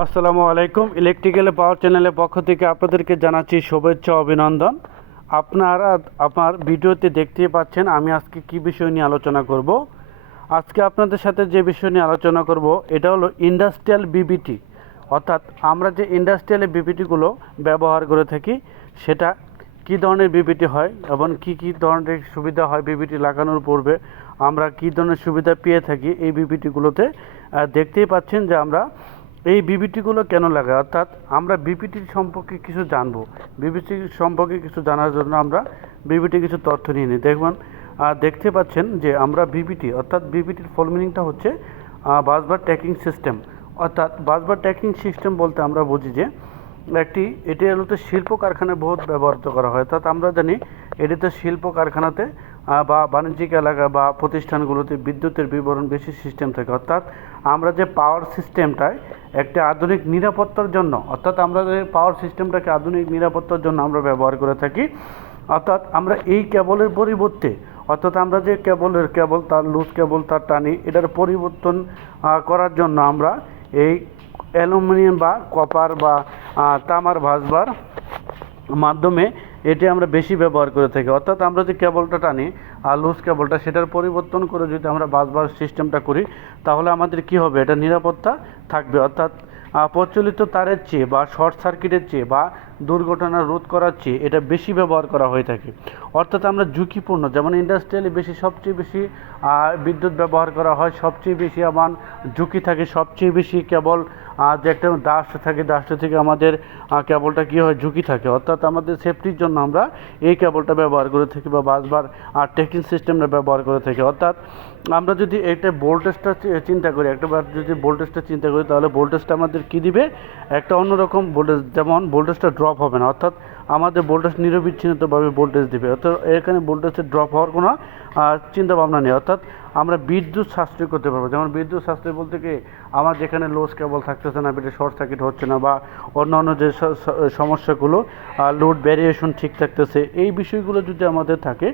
আসসালামু আলাইকুম। Electrical power চ্যানেলের পক্ষ থেকে আপনাদেরকে জানাচ্ছি শুভেচ্ছা অভিনন্দন। আপনারা আমার ভিডিওতে দেখতেই পাচ্ছেন আমি আজকে কি বিষয় নিয়ে আলোচনা করব। আজকে আপনাদের সাথে যে বিষয় নিয়ে আলোচনা করব এটা হলো ইন্ডাস্ট্রিয়াল বিবিটি, অর্থাৎ আমরা যে ইন্ডাস্ট্রিয়াল বিবিটিগুলো ব্যবহার করে থাকি সেটা কী ধরনের বিবিটি হয় এবং কি ধরনের সুবিধা হয় বিবিটি লাগানোর পূর্বে আমরা কী ধরনের সুবিধা পেয়ে থাকি এই বিবিটিগুলোতে। দেখতেই পাচ্ছেন যে আমরা এই বিবিটিগুলো কেন লাগে, অর্থাৎ আমরা বিবিটির সম্পর্কে কিছু জানবো। বিবিটি সম্পর্কে কিছু জানার জন্য আমরা বিবিটি কিছু তথ্য নিয়ে নিই। দেখবেন দেখতে পাচ্ছেন যে আমরা বিবিটি অর্থাৎ বিবিটির ফুল মিনিংটা হচ্ছে বাসবার ট্র্যাকিং সিস্টেম। অর্থাৎ বাসবার ট্র্যাকিং সিস্টেম বলতে আমরা বুঝি যে এটি হলো শিল্প কারখানায় বহুত ব্যবহৃত করা হয়। অর্থাৎ আমরা জানি এটিতে শিল্প কারখানাতে বা বাণিজ্যিক এলাকা বা প্রতিষ্ঠানগুলোতে বিদ্যুতের বিবরণ বেশি সিস্টেম থাকে। অর্থাৎ আমরা যে পাওয়ার সিস্টেমটায় একটা আধুনিক নিরাপত্তার জন্য, অর্থাৎ আমরা যে পাওয়ার সিস্টেমটাকে আধুনিক নিরাপত্তার জন্য আমরা ব্যবহার করে থাকি। অর্থাৎ আমরা এই কেবলের পরিবর্তে, অর্থাৎ আমরা যে কেবল তার লুজ কেবল তার টানি, এটার পরিবর্তন করার জন্য আমরা এই অ্যালুমিনিয়াম বা কপার বা তামার ভাঁজবার মাধ্যমে এটি আমরা বেশি ব্যবহার করে থাকি। অর্থাৎ আমরা যে কেবলটা টানি আর লুজ কেবলটা সেটার পরিবর্তন করে যদি আমরা বাসবার সিস্টেমটা করি তাহলে আমাদের কি হবে, এটা নিরাপত্তা থাকবে। অর্থাৎ প্রচলিত তারের চেয়ে বা শর্ট সার্কিটের চেয়ে বা দুর্ঘটনা রোধ করার চেয়ে এটা বেশি ব্যবহার করা হয়ে থাকে। অর্থাৎ আমরা ঝুঁকিপূর্ণ, যেমন ইন্ডাস্ট্রিয়ালি সবচেয়ে বেশি বিদ্যুৎ ব্যবহার করা হয়, সবচেয়ে বেশি আমার ঝুঁকি থাকে, সবচেয়ে বেশি কেবল যে একটা ডাস্ট থাকে, ডাস্ট থেকে আমাদের কেবলটা কী হয়, ঝুঁকি থাকে। অর্থাৎ আমাদের সেফটির জন্য আমরা এই কেবলটা ব্যবহার করে থাকি বা বাসবার ট্র্যাকিং সিস্টেমটা ব্যবহার করে থাকি। অর্থাৎ আমরা যদি একটা ভোল্টেজটা চিন্তা করি, যদি ভোল্টেজটা চিন্তা করি তাহলে ভোল্টেজটা আমাদের কী দিবে, একটা অন্যরকম ভোল্টেজ, যেমন ভোল্টেজটা ড্রপ হবে না। অর্থাৎ আমাদের ভোল্টেজ নিরবিচ্ছিন্নভাবে ভোল্টেজ দিবে। অর্থাৎ এখানে ভোল্টেজের ড্রপ হওয়ার কোনো চিন্তা ভাবনা নেই। অর্থাৎ আমরা বিদ্যুৎ সাশ্রয় করতে পারবো। যেমন বিদ্যুৎ সাশ্রয় বলতে কি, আমার যেখানে লোড কেবল থাকতেছে না, এটা শর্ট সার্কিট হচ্ছে না, বা অন্যান্য যে সমস্যাগুলো লোড ভ্যারিয়েশন ঠিক থাকতেছে, এই বিষয়গুলো যদি আমাদের থাকে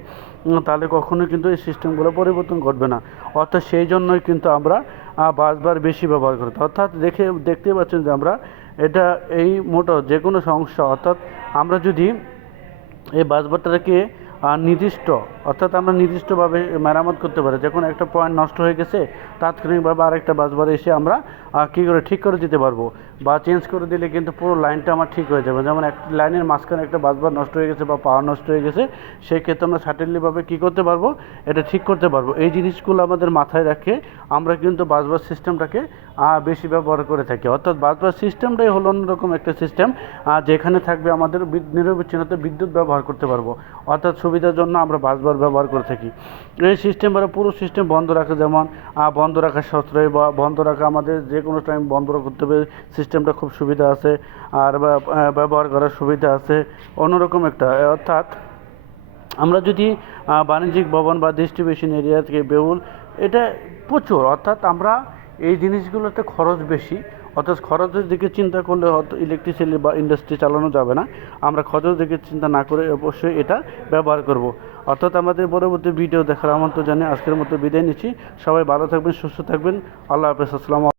তাহলে কখনোই কিন্তু এই সিস্টেমগুলো পরিবর্তন ঘটবে না। অর্থাৎ সেই জন্যই কিন্তু আমরা বাসবার বেশি ব্যবহার করি। অর্থাৎ দেখতে পাচ্ছেন যে আমরা এটা এই মোটর যে কোনো সমস্যা, অর্থাৎ আমরা যদি এই বাসবারটাকে নির্দিষ্ট, অর্থাৎ আমরা নির্দিষ্টভাবে মেরামত করতে পারি। যখন একটা পয়েন্ট নষ্ট হয়ে গেছে তাৎক্ষণিকভাবে আরেকটা বাসবার এসে আমরা কী করে ঠিক করে দিতে পারবো, বা চেঞ্জ করে দিলে কিন্তু পুরো লাইনটা আমার ঠিক হয়ে যাবে। যেমন একটা লাইনের মাঝখানে একটা বাসবার নষ্ট হয়ে গেছে বা পাওয়ার নষ্ট হয়ে গেছে, সেই ক্ষেত্রে আমরা সার্টেনলিভাবে কী করতে পারবো, এটা ঠিক করতে পারবো। এই জিনিসগুলো আমাদের মাথায় রাখে আমরা কিন্তু বাসবার সিস্টেমটাকে বেশি ব্যবহার করে থাকি। অর্থাৎ বাসবার সিস্টেমটাই হলো অন্যরকম একটা সিস্টেম যেখানে থাকবে আমাদের নিরবিচ্ছিন্নতা বিদ্যুৎ ব্যবহার করতে পারবো। অর্থাৎ সুবিধার জন্য আমরা বাসবার ব্যবহার করে থাকি। এই সিস্টেম বা পুরো সিস্টেম বন্ধ রাখা, যেমন বন্ধ রাখা সাশ্রয় বা বন্ধ রাখা, আমাদের যে কোনো টাইম বন্ধ করতে হবে, সিস্টেমটা খুব সুবিধা আছে। আর ব্যবহার করার সুবিধা আছে অন্যরকম একটা। অর্থাৎ আমরা যদি বাণিজ্যিক ভবন বা ডিস্ট্রিবিউশন এরিয়া থেকে বেউল, এটা প্রচুর। অর্থাৎ আমরা এই জিনিসগুলোতে খরচ বেশি, অর্থাৎ খরচের দিকে চিন্তা করলে হয়তো ইলেকট্রিসিটি বা ইন্ডাস্ট্রি চালানো যাবে না। আমরা খরচের দিকে চিন্তা না করে অবশ্যই এটা ব্যবহার করব। অর্থাৎ আমাদের পরবর্তী ভিডিও দেখার আমন্ত্রণ জানিয়ে আজকের মতো বিদায় নিচ্ছি। সবাই ভালো থাকবেন, সুস্থ থাকবেন। আল্লাহ হাফেজ। আসসালামু